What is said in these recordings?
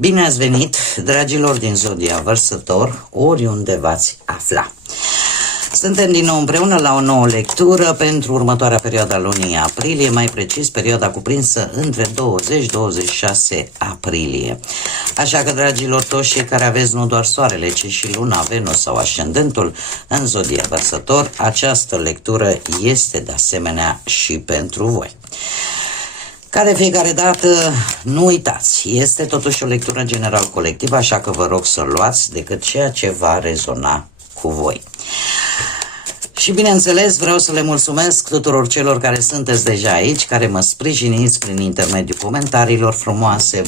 Bine ați venit, dragilor din Zodia Vărsător, oriunde v-ați afla. Suntem din nou împreună la o nouă lectură pentru următoarea perioadă a lunii aprilie, mai precis perioada cuprinsă între 20-26 aprilie. Așa că, dragilor, toți cei care aveți nu doar soarele, ci și luna, Venus sau ascendentul în Zodia Vărsător, această lectură este de asemenea și pentru voi. Ca de fiecare dată, nu uitați, este totuși o lectură general colectivă, așa că vă rog să luați decât ceea ce va rezona cu voi. Și bineînțeles vreau să le mulțumesc tuturor celor care sunteți deja aici, care mă sprijiniți prin intermediul comentariilor frumoase,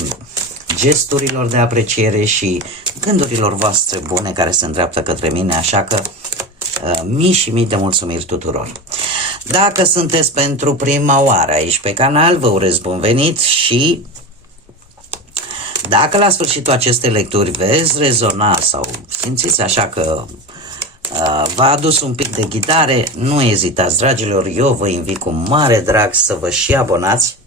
gesturilor de apreciere și gândurilor voastre bune care se îndreaptă către mine, așa că mii și mii de mulțumiri tuturor. Dacă sunteți pentru prima oară aici pe canal, vă urez bun venit și dacă la sfârșitul acestei lecturi veți rezona sau simțiți așa că v-a adus un pic de ghidare, nu ezitați, dragilor, eu vă invit cu mare drag să vă și abonați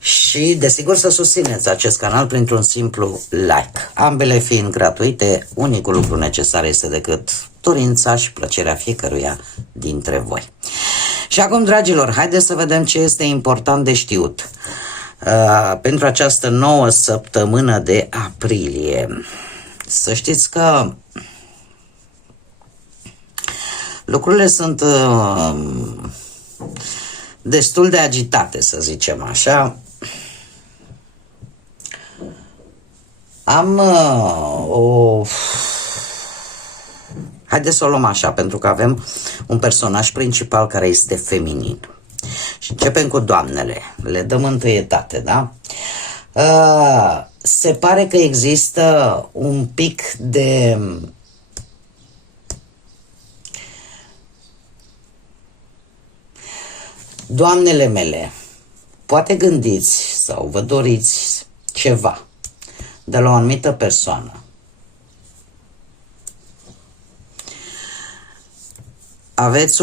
și desigur să susțineți acest canal printr-un simplu like. Ambele fiind gratuite, unicul lucru necesar este decât dorința și plăcerea fiecăruia dintre voi. Și acum, dragilor, haideți să vedem ce este important de știut pentru această nouă săptămână de aprilie. Să știți că lucrurile sunt destul de agitate, să zicem așa. Am haideți să o luăm așa, pentru că avem un personaj principal care este feminin. Și începem cu doamnele. Le dăm întâietate, da? Se pare că există un pic de doamnele mele, poate gândiți sau vă doriți ceva de la o anumită persoană. Aveți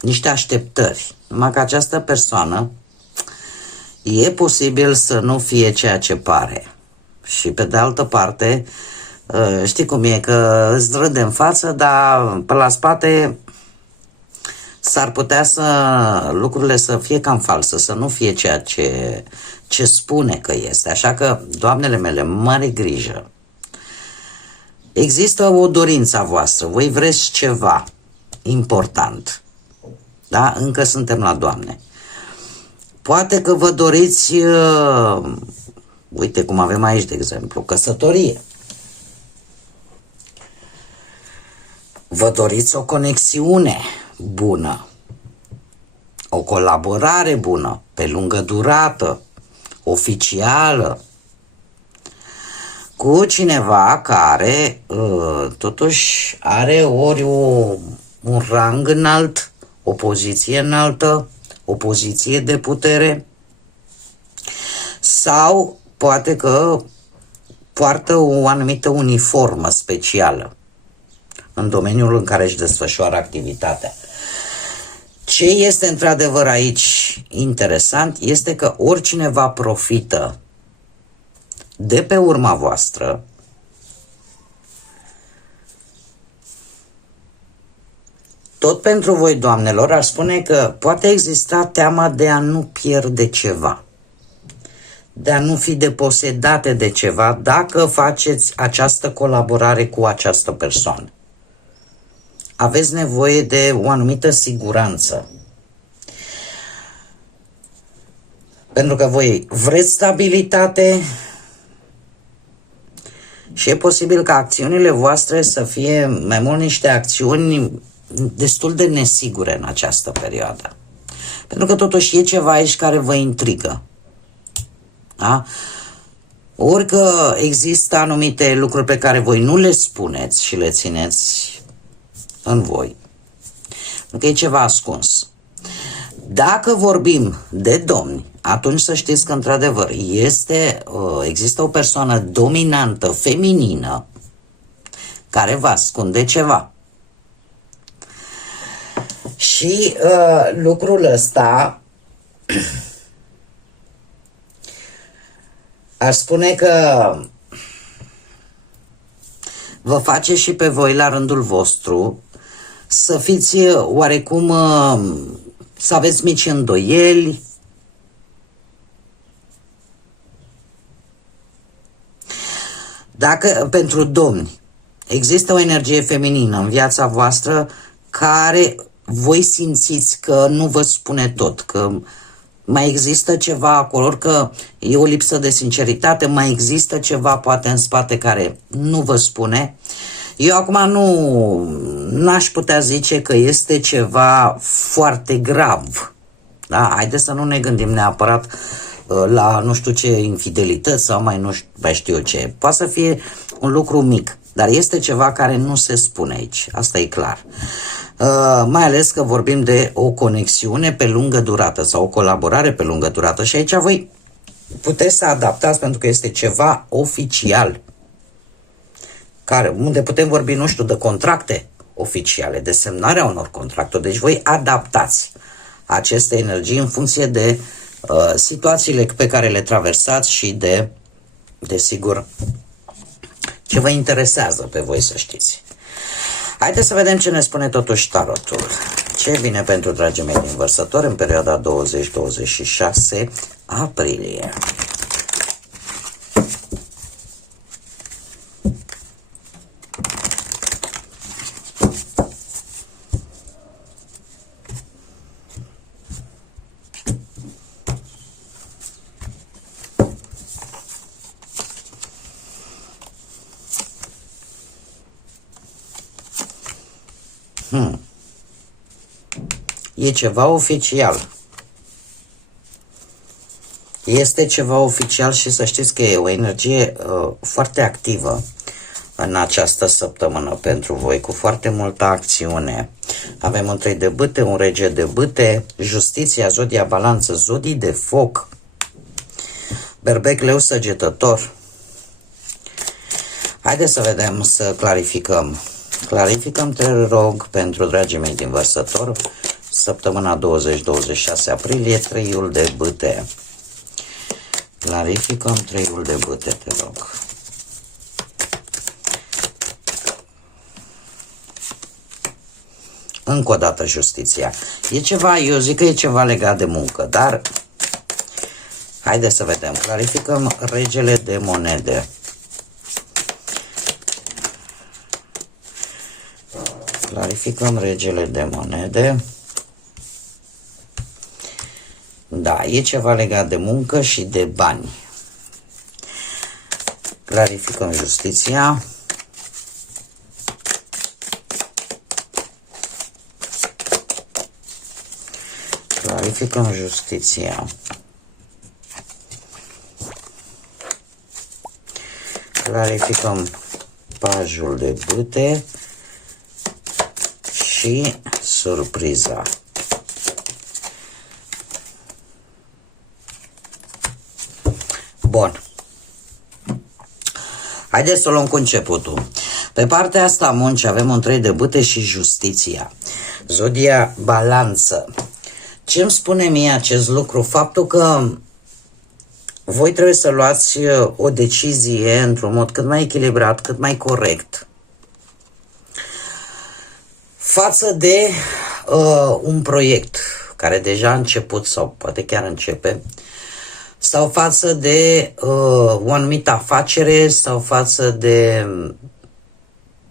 niște așteptări, numai că această persoană e posibil să nu fie ceea ce pare. Și pe de altă parte, știi cum e, că îți râde în față, dar pe la spate s-ar putea să lucrurile să fie cam falsă, să nu fie ceea ce spune că este. Așa că, doamnele mele, mare grijă. Există o dorință a voastră, voi vreți ceva important. Da? Încă suntem la doamne. Poate că vă doriți, uite cum avem aici, de exemplu, căsătorie. Vă doriți o conexiune bună, o colaborare bună, pe lungă durată, oficială, cu cineva care totuși are ori un rang înalt, o poziție înaltă, o poziție de putere, sau poate că poartă o anumită uniformă specială în domeniul în care își desfășoară activitatea. Ce este într-adevăr aici interesant este că oricineva profită de pe urma voastră, tot pentru voi, doamnelor, aș spune că poate exista teama de a nu pierde ceva, de a nu fi deposedate de ceva dacă faceți această colaborare cu această persoană. Aveți nevoie de o anumită siguranță. Pentru că voi vreți stabilitate și e posibil ca acțiunile voastre să fie mai mult niște acțiuni destul de nesigure în această perioadă. Pentru că totuși e ceva aici care vă intrigă. Da? Ori că există anumite lucruri pe care voi nu le spuneți și le țineți în voi. Pentru că e ceva ascuns. Dacă vorbim de domni, atunci să știți că într-adevăr există o persoană dominantă, feminină, care vă ascunde ceva. Și lucrul ăsta Aș spune că vă face și pe voi la rândul vostru să fiți oarecum, să aveți mici îndoieli, dacă pentru domni există o energie feminină în viața voastră care voi simțiți că nu vă spune tot, că mai există ceva acolo, că e o lipsă de sinceritate, mai există ceva poate în spate care nu vă spune. Eu acum n-aș putea zice că este ceva foarte grav. Da? Haideți să nu ne gândim neapărat la nu știu ce infidelități sau mai știu ce. Poate să fie un lucru mic, dar este ceva care nu se spune aici. Asta e clar. Mai ales că vorbim de o conexiune pe lungă durată sau o colaborare pe lungă durată și aici voi puteți să adaptați pentru că este ceva oficial, unde putem vorbi, nu știu, de contracte oficiale, de semnarea unor contracte. Deci voi adaptați aceste energii în funcție de situațiile pe care le traversați și desigur, ce vă interesează pe voi, să știți. Haideți să vedem ce ne spune totuși tarotul. Ce vine pentru dragii mei din Vărsători în perioada 20-26 aprilie. E ceva oficial. Este ceva oficial și să știți că e o energie foarte activă în această săptămână pentru voi, cu foarte multă acțiune. Avem un 3 de bâte, un rege de bâte, justiția, zodia balanță, zodii de foc, berbec, leu, săgetător. Haideți să vedem, să clarificăm. Clarificăm, te rog, pentru dragii mei din Vărsător, săptămâna 20-26 aprilie, treiul de bâte. Clarificăm treiul de bâte, te rog. Încă o dată justiția. E ceva, eu zic că e ceva legat de muncă, dar haideți să vedem. Clarificăm regele de monede. Clarificăm regele de monede. Da, e ceva legat de muncă și de bani. Clarificăm justiția. Clarificăm justiția. Clarificăm pajul de bâte și surpriza. Bun. Haideți să o luăm cu începutul. Pe partea asta a muncii avem un 3 de bâte și justiția. Zodia balanță. Ce îmi spune mie acest lucru? Faptul că voi trebuie să luați o decizie într-un mod cât mai echilibrat, cât mai corect, față de un proiect care deja a început sau poate chiar începe, sau față de o anumită afacere, sau față de,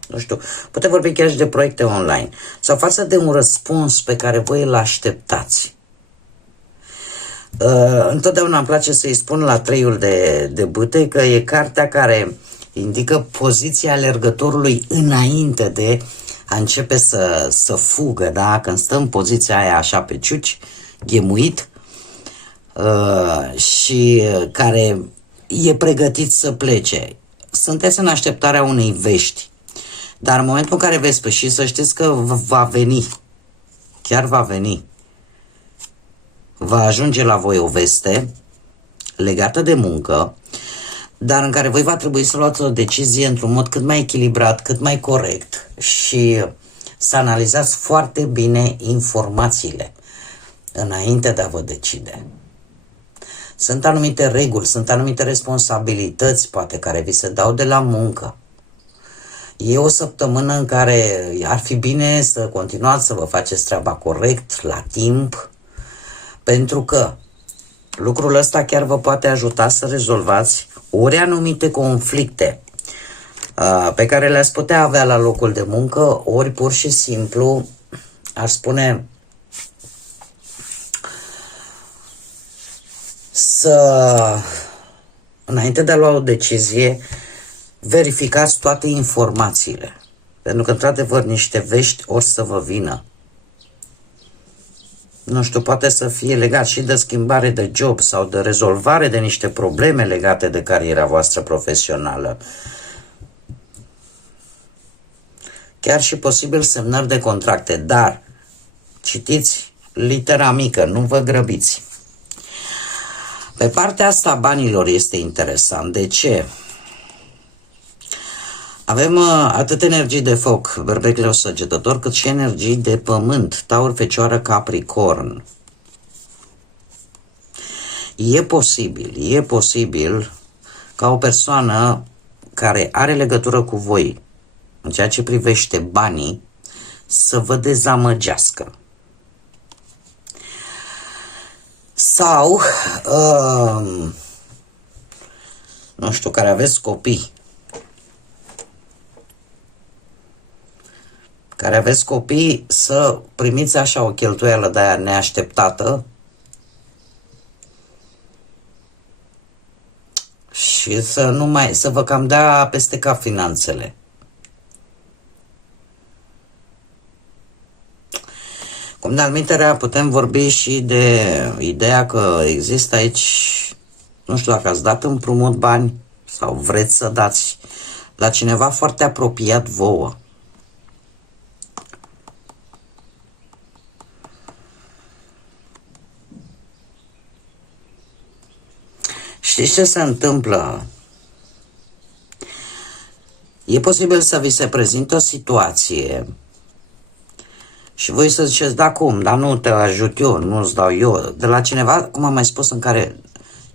nu știu, putem vorbi chiar și de proiecte online, sau față de un răspuns pe care voi îl așteptați. Întotdeauna îmi place să-i spun la treiul de bâte că e cartea care indică poziția alergătorului înainte de a începe să fugă, da? Când stă în poziția aia așa pe ciuci, ghemuit, și care e pregătit să plece. Sunteți în așteptarea unei vești, dar în momentul în care veți sfârși, să știți că va veni, chiar va veni, va ajunge la voi o veste legată de muncă, dar în care voi va trebui să luați o decizie într-un mod cât mai echilibrat, cât mai corect și să analizați foarte bine informațiile înainte de a vă decide. Sunt anumite reguli, sunt anumite responsabilități, poate, care vi se dau de la muncă. E o săptămână în care ar fi bine să continuați să vă faceți treaba corect, la timp, pentru că lucrul ăsta chiar vă poate ajuta să rezolvați ori anumite conflicte pe care le-ați putea avea la locul de muncă, ori pur și simplu, aș spune, înainte de a lua o decizie, verificați toate informațiile. Pentru că, într-adevăr, niște vești or să vă vină. Nu știu, poate să fie legat și de schimbare de job sau de rezolvare de niște probleme legate de cariera voastră profesională. Chiar și posibil semnări de contracte, dar citiți litera mică, nu vă grăbiți. Pe partea asta a banilor este interesant. De ce? Avem atât energii de foc, Berbec Leu Săgetător, cât și energii de pământ, Taur, Fecioară, Capricorn. E posibil ca o persoană care are legătură cu voi în ceea ce privește banii să vă dezamăgească. Sau, nu știu, care aveți copii, să primiți așa o cheltuială de aia neașteptată și să vă cam dea peste cap finanțele. Cum de-al minterea putem vorbi și de ideea că există aici, nu știu dacă ați dat împrumut bani sau vreți să dați la cineva foarte apropiat vouă. Știți ce se întâmplă? E posibil să vi se prezinte o situație și voi să ziceți, da, cum, dar nu te ajut eu, nu-ți dau eu, de la cineva, cum am mai spus, în care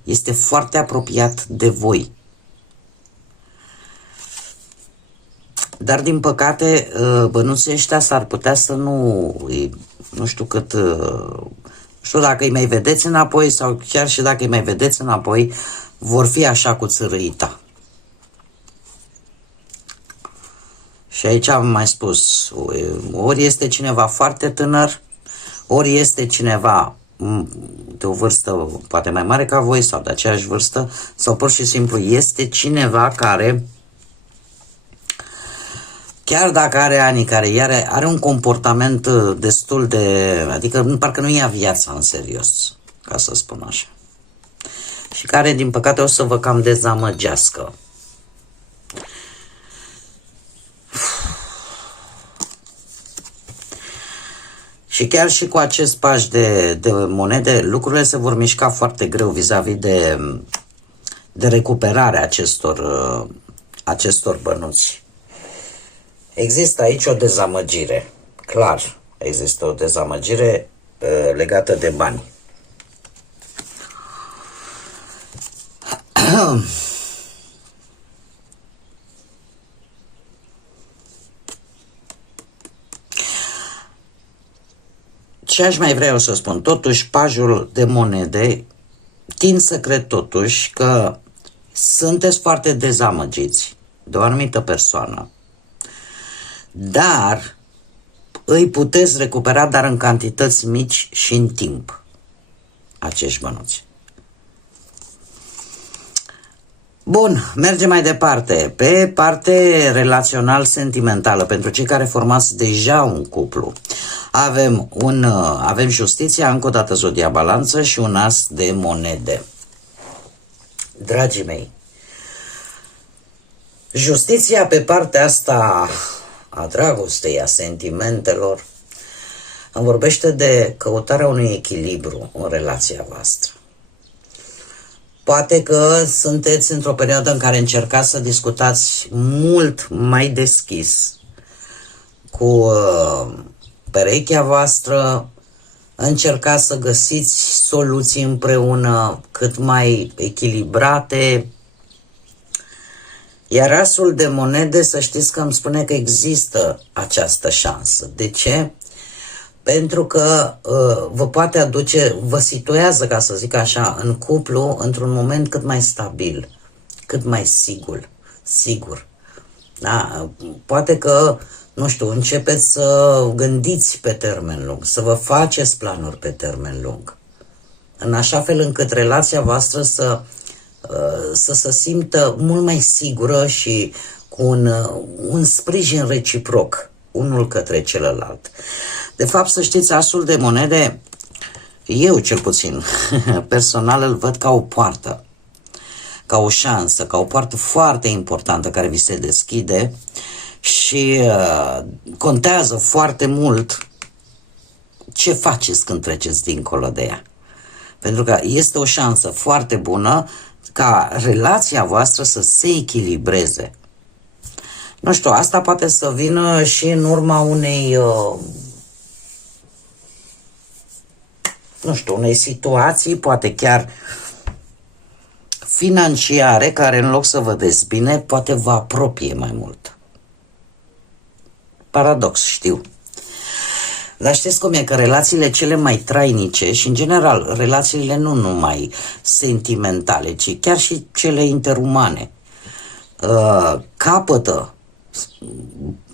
este foarte apropiat de voi. Dar, din păcate, bănuții ăștia s-ar putea să nu știu cât, nu știu dacă îi mai vedeți înapoi sau chiar și dacă îi mai vedeți înapoi, vor fi așa cu țărâita. Și aici am mai spus, ori este cineva foarte tânăr, ori este cineva de o vârstă poate mai mare ca voi sau de aceeași vârstă, sau pur și simplu este cineva care, chiar dacă are ani, care are un comportament destul de, adică parcă nu ia viața în serios, ca să spun așa. Și care, din păcate, o să vă cam dezamăgească. Și chiar și cu acest paș de monede, lucrurile se vor mișca foarte greu vis-a-vis de recuperarea acestor bănuți. Există aici o dezamăgire, clar, există o dezamăgire legată de bani. Ce aș mai vrea eu să spun? Totuși, pajul de monede, tind să cred totuși că sunteți foarte dezamăgiți de o anumită persoană, dar îi puteți recupera, dar în cantități mici și în timp, acești bănuți. Bun, mergem mai departe. Pe parte relațional-sentimentală, pentru cei care formați deja un cuplu, avem justiția, încă o dată zodia balanță și un as de monede. Dragii mei, justiția pe partea asta a dragostei, a sentimentelor, îmi vorbește de căutarea unui echilibru în relația voastră. Poate că sunteți într-o perioadă în care încercați să discutați mult mai deschis cu perechea voastră, încercați să găsiți soluții împreună cât mai echilibrate. Iar asul de monede, să știți că îmi spune că există această șansă. De ce? Pentru că vă poate aduce, vă situează, ca să zic așa, în cuplu într-un moment cât mai stabil, cât mai sigur. Da? Poate că, nu știu, începeți să gândiți pe termen lung, să vă faceți planuri pe termen lung, în așa fel încât relația voastră să se simtă mult mai sigură și cu un sprijin reciproc unul către celălalt. De fapt, să știți, asul de monede, eu cel puțin, personal îl văd ca o poartă, ca o șansă, ca o poartă foarte importantă care vi se deschide și contează foarte mult ce faceți când treceți dincolo de ea. Pentru că este o șansă foarte bună ca relația voastră să se echilibreze. Nu știu, asta poate să vină și în urma unei, nu știu, unei situații, poate chiar financiare, care în loc să vă dezbine, poate vă apropie mai mult. Paradox, știu. Dar știți cum e, că relațiile cele mai trainice și, în general, relațiile nu numai sentimentale, ci chiar și cele interumane, capătă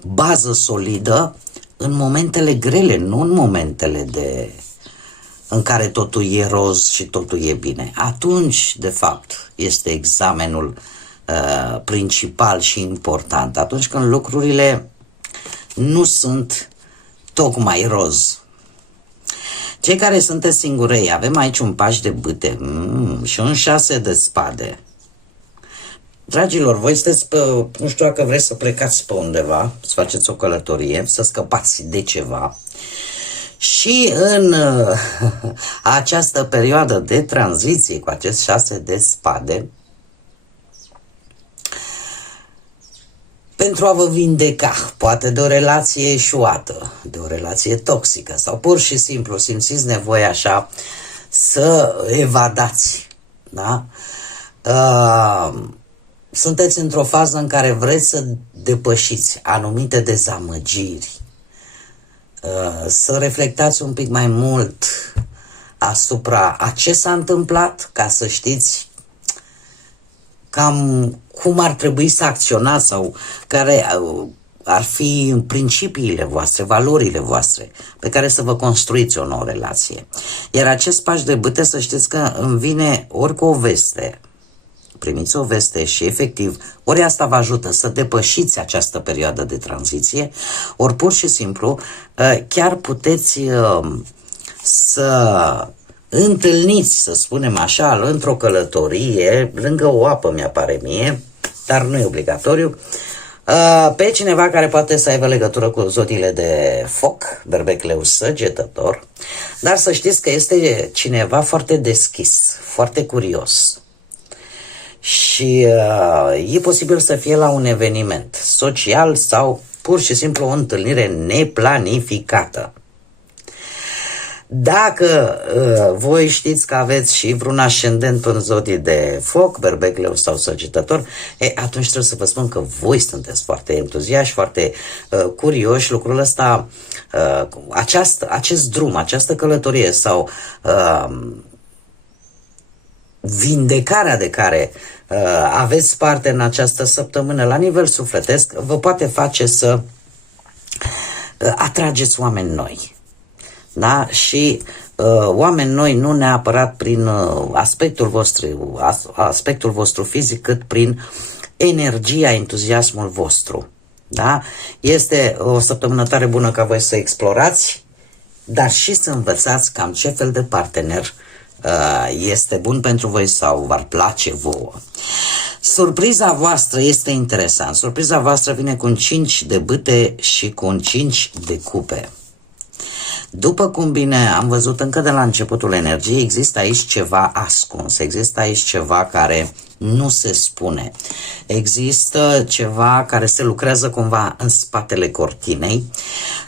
bază solidă în momentele grele, nu în momentele în care totul e roz și totul e bine. Atunci, de fapt, este examenul principal și important. Atunci când lucrurile nu sunt tocmai roz. Cei care sunteți singurei, avem aici un paș de bâte și un 6 de spade. Dragilor, voi sunteți pe, nu știu dacă vreți să plecați pe undeva, să faceți o călătorie, să scăpați de ceva. Și în această perioadă de tranziție cu acest 6 de spade, pentru a vă vindeca, poate de o relație eșuată, de o relație toxică, sau pur și simplu simțiți nevoia așa să evadați, da? Sunteți într-o fază în care vreți să depășiți anumite dezamăgiri, să reflectați un pic mai mult asupra a ce s-a întâmplat, ca să știți cam cum ar trebui să acționați sau care ar fi principiile voastre, valorile voastre pe care să vă construiți o nouă relație. Iar acest paș de bâte, să știți că îmi vine ori cu o veste, primiți o veste și efectiv, ori asta vă ajută să depășiți această perioadă de tranziție, ori pur și simplu chiar puteți să întâlniți, să spunem așa, într-o călătorie, lângă o apă mi-apare mie, dar nu e obligatoriu, pe cineva care poate să aibă legătură cu zodiile de foc, berbec, leu, săgetător, dar să știți că este cineva foarte deschis, foarte curios. Și e posibil să fie la un eveniment social sau pur și simplu o întâlnire neplanificată. Dacă voi știți că aveți și vreun ascendent în zodii de foc, berbec, leu sau săgetător, atunci trebuie să vă spun că voi sunteți foarte entuziași, foarte curioși. Lucrul ăsta, acest drum, această călătorie sau vindecarea de care aveți parte în această săptămână la nivel sufletesc, vă poate face să atrageți oameni noi. Da? Și oameni noi nu neapărat prin aspectul vostru fizic, cât prin energia, entuziasmul vostru. Da? Este o săptămână tare bună ca voi să explorați, dar și să învățați cam ce fel de partener este bun pentru voi sau v-ar place vouă. Surpriza voastră este interesant. Surpriza voastră vine cu un 5 de bâte și cu un 5 de cupe. După cum bine am văzut încă de la începutul energiei, există aici ceva ascuns, există aici ceva care nu se spune, există ceva care se lucrează cumva în spatele cortinei,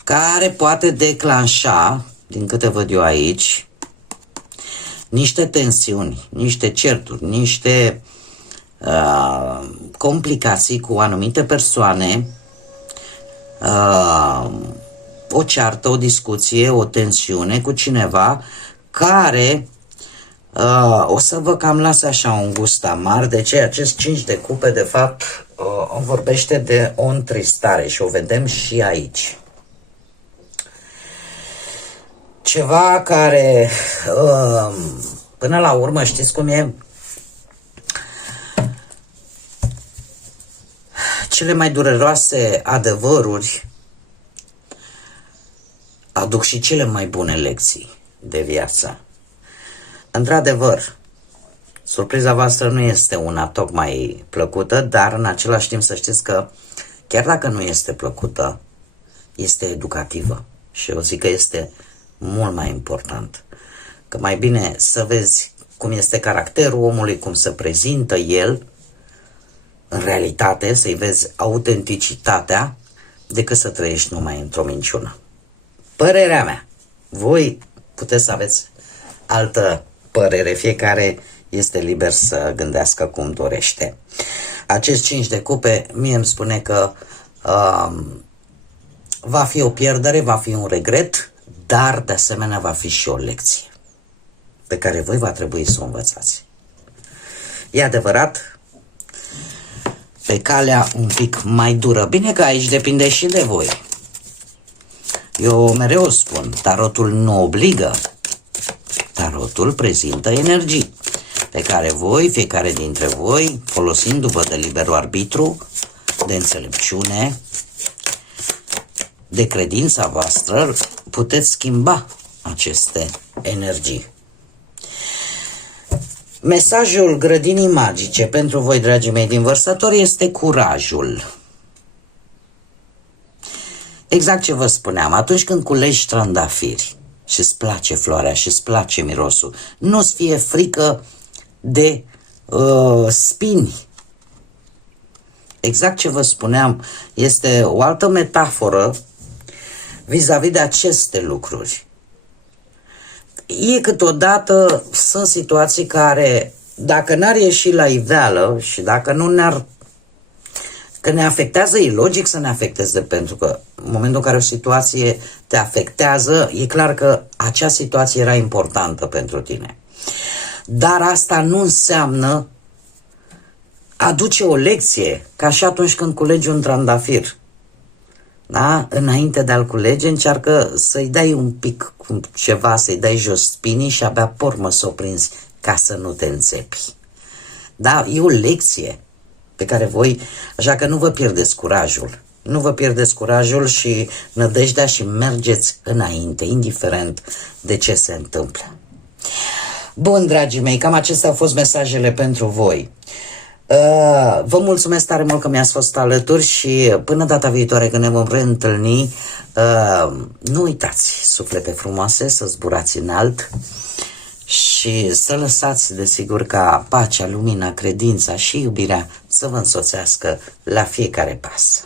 care poate declanșa din câte văd eu aici, niște tensiuni, niște certuri, niște complicații cu anumite persoane, o ceartă, o discuție, o tensiune cu cineva care o să vă cam lase așa un gust amar. De ce acest 5 de cupe de fapt vorbește de o întristare și o vedem și aici. Ceva care până la urmă știți cum e? Cele mai dureroase adevăruri aduc și cele mai bune lecții de viață. Într-adevăr, surpriza voastră nu este una tocmai plăcută, dar în același timp să știți că chiar dacă nu este plăcută, este educativă. Și eu zic că este mult mai important. Că mai bine să vezi cum este caracterul omului, cum se prezintă el în realitate, să-i vezi autenticitatea, decât să trăiești numai într-o minciună. Părerea mea. Voi puteți să aveți altă părere. Fiecare este liber să gândească cum dorește. Acest 5 de cupe mie îmi spune că va fi o pierdere, va fi un regret, dar de asemenea va fi și o lecție pe care voi va trebui să o învățați. E adevărat, pe calea un pic mai dură. Bine că aici depinde și de voi. Eu mereu spun, tarotul nu obligă, tarotul prezintă energii pe care voi, fiecare dintre voi, folosindu-vă de liberul arbitru, de înțelepciune, de credința voastră, puteți schimba aceste energii. Mesajul grădinii magice pentru voi, dragii mei din Vărsători, este curajul. Exact ce vă spuneam, atunci când culegi trandafiri și îți place floarea și îți place mirosul, nu-ți fie frică de spini. Exact ce vă spuneam, este o altă metaforă vis-a-vis de aceste lucruri. E câteodată, sunt situații care, dacă n-ar ieși la iveală și dacă nu ne-ar, că ne afectează, e logic să ne afecteze, pentru că în momentul în care o situație te afectează, e clar că acea situație era importantă pentru tine. Dar asta nu înseamnă aduce o lecție, ca și atunci când culegi un trandafir. Da? Înainte de a-l culege, încearcă să-i dai un pic ceva, să-i dai jos spinii și abia pe urmă să o prinzi ca să nu te înțepi. Da? E o lecție pe care voi, așa că nu vă pierdeți curajul. Nu vă pierdeți curajul și nădejdea și mergeți înainte, indiferent de ce se întâmplă. Bun, dragii mei, cam acestea au fost mesajele pentru voi. Vă mulțumesc tare mult că mi-ați fost alături și până data viitoare când ne vom reîntâlni, nu uitați, suflete frumoase, să zburați înalt și să lăsați, desigur, ca pacea, lumina, credința și iubirea să vă însoțească la fiecare pas.